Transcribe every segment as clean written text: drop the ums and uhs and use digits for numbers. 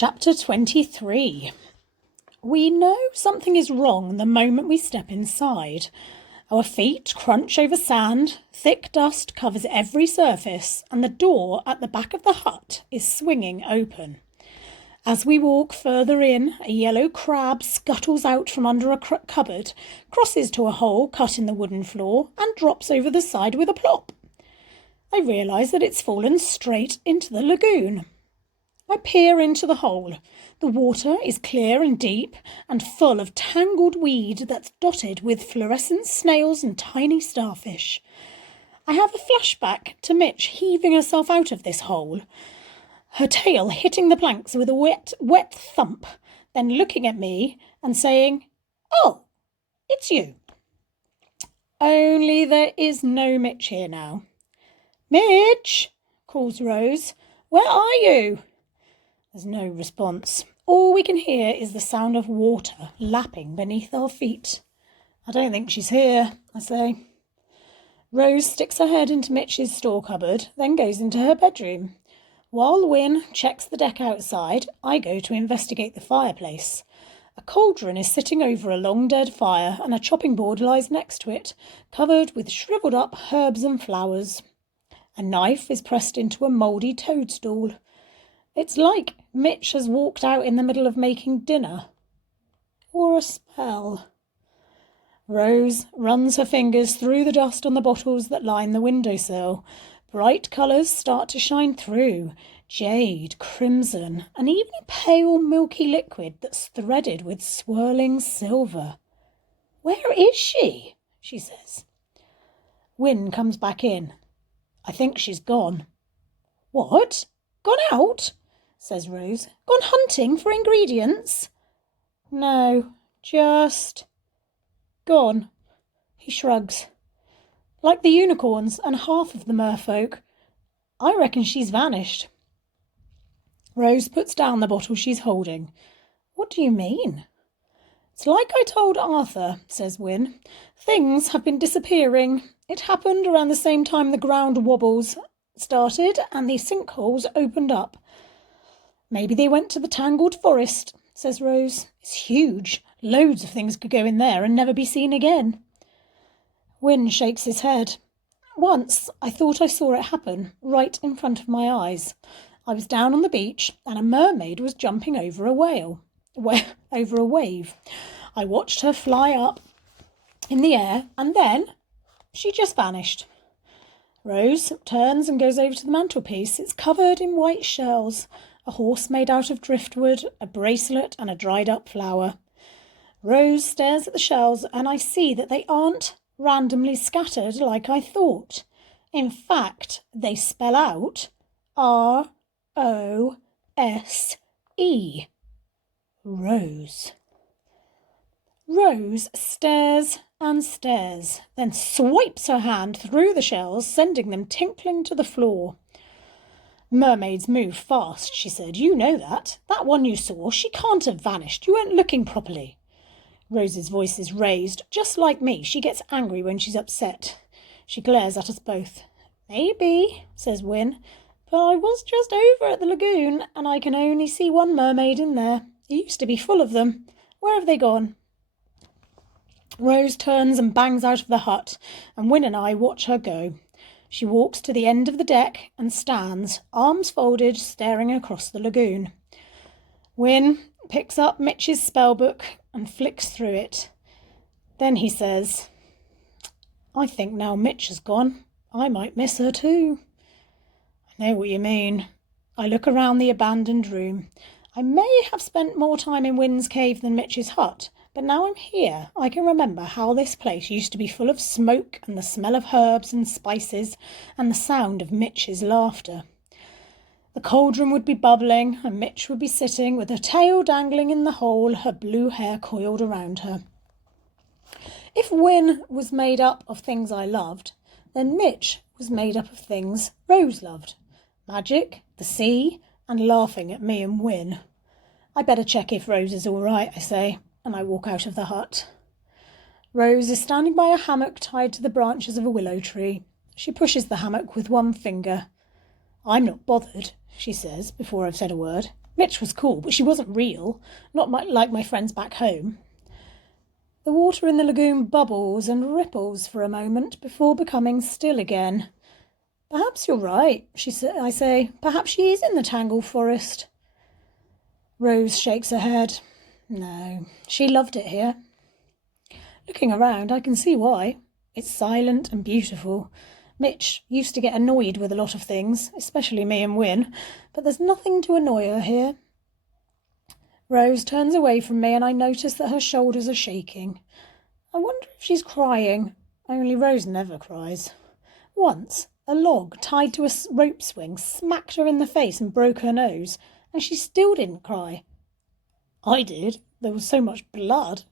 Chapter 23. We know something is wrong the moment we step inside. Our feet crunch over sand, thick dust covers every surface, and the door at the back of the hut is swinging open. As we walk further in, a yellow crab scuttles out from under a cupboard, crosses to a hole cut in the wooden floor, and drops over the side with a plop. I realise that it's fallen straight into the lagoon. I peer into the hole. The water is clear and deep and full of tangled weed that's dotted with fluorescent snails and tiny starfish. I have a flashback to Mitch heaving herself out of this hole, her tail hitting the planks with a wet thump, then looking at me and saying, "Oh, it's you." Only there is no Mitch here now. "Mitch," calls Rose, "where are you?" There's no response. All we can hear is the sound of water lapping beneath our feet. "I don't think she's here," I say. Rose sticks her head into Mitch's store cupboard, then goes into her bedroom. While Wynne checks the deck outside, I go to investigate the fireplace. A cauldron is sitting over a long dead fire, and a chopping board lies next to it, covered with shriveled up herbs and flowers. A knife is pressed into a mouldy toadstool. It's like Mitch has walked out in the middle of making dinner. Or a spell. Rose runs her fingers through the dust on the bottles that line the windowsill. Bright colours start to shine through. Jade, crimson, and even a pale milky liquid that's threaded with swirling silver. "Where is she?" she says. Wynne comes back in. "I think she's gone." "What? Gone out?" says Rose. "Gone hunting for ingredients?" "No, just gone." He shrugs. "Like the unicorns and half of the merfolk. I reckon she's vanished." Rose puts down the bottle she's holding. "What do you mean?" "It's like I told Arthur," says Wynne. "Things have been disappearing. It happened around the same time the ground wobbles started and the sinkholes opened up." "Maybe they went to the tangled forest," says Rose. "It's huge. Loads of things could go in there and never be seen again." Wynne shakes his head. "Once I thought I saw it happen, right in front of my eyes. I was down on the beach and a mermaid was jumping over a over a wave. I watched her fly up in the air and then she just vanished." Rose turns and goes over to the mantelpiece. It's covered in white shells. A horse made out of driftwood, a bracelet and a dried up flower. Rose stares at the shells and I see that they aren't randomly scattered like I thought. In fact, they spell out R-O-S-E. Rose. Rose stares and stares, then swipes her hand through the shells, sending them tinkling to the floor. "Mermaids move fast," she said. "You know that. That one you saw, she can't have vanished. You weren't looking properly." Rose's voice is raised. Just like me, she gets angry when she's upset. She glares at us both. "Maybe," says Wynne, "but I was just over at the lagoon and I can only see one mermaid in there. It used to be full of them. Where have they gone?" Rose turns and bangs out of the hut, and Wynne and I watch her go. She walks to the end of the deck and stands, arms folded, staring across the lagoon. Wynne picks up Mitch's spellbook and flicks through it. Then he says, "I think now Mitch has gone, I might miss her too." "I know what you mean." I look around the abandoned room. I may have spent more time in Wynne's cave than Mitch's hut, but now I'm here, I can remember how this place used to be full of smoke and the smell of herbs and spices and the sound of Mitch's laughter. The cauldron would be bubbling and Mitch would be sitting with her tail dangling in the hole, her blue hair coiled around her. If Wynne was made up of things I loved, then Mitch was made up of things Rose loved. Magic, the sea, and laughing at me and Wynne. "I better check if Rose is all right," I say, and I walk out of the hut. Rose is standing by a hammock tied to the branches of a willow tree. She pushes the hammock with one finger. I'm not bothered, she says, before I've said a word. Mitch was cool, but she wasn't real, not like my friends back home. The water in the lagoon bubbles and ripples for a moment before becoming still again. Perhaps you're right, I say. Perhaps she is in the Tangle Forest. Rose shakes her head. No, she loved it here. Looking around, I can see why. It's silent and beautiful. Mitch used to get annoyed with a lot of things, especially me and Win, but there's nothing to annoy her here. Rose turns away from me and I notice that her shoulders are shaking. I wonder if she's crying, only Rose never cries. Once, a log tied to a rope swing smacked her in the face and broke her nose, and she still didn't cry. I did. There was so much blood.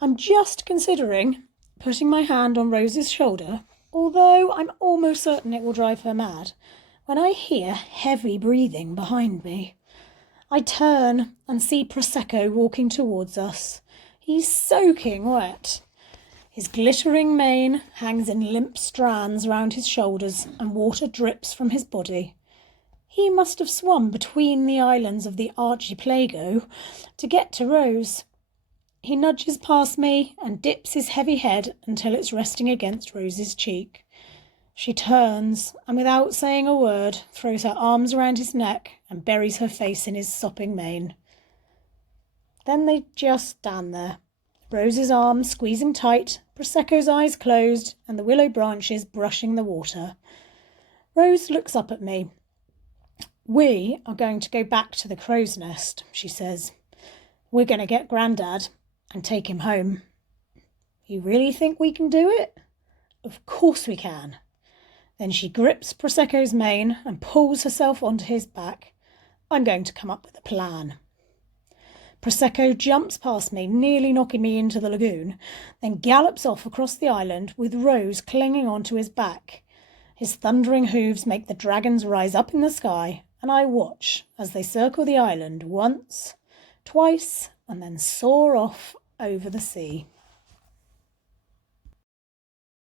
I'm just considering putting my hand on Rose's shoulder, although I'm almost certain it will drive her mad, when I hear heavy breathing behind me. I turn and see Prosecco walking towards us. He's soaking wet. His glittering mane hangs in limp strands round his shoulders and water drips from his body. He must have swum between the islands of the archipelago to get to Rose. He nudges past me and dips his heavy head until it's resting against Rose's cheek. She turns and, without saying a word, throws her arms around his neck and buries her face in his sopping mane. Then they just stand there, Rose's arms squeezing tight, Prosecco's eyes closed, and the willow branches brushing the water. Rose looks up at me. We are going to go back to the crow's nest, she says. We're going to get Grandad and take him home. You really think we can do it? Of course we can. Then she grips Prosecco's mane and pulls herself onto his back. I'm going to come up with a plan. Prosecco jumps past me, nearly knocking me into the lagoon, then gallops off across the island with Rose clinging onto his back. His thundering hooves make the dragons rise up in the sky, and I watch as they circle the island once, twice, and then soar off over the sea.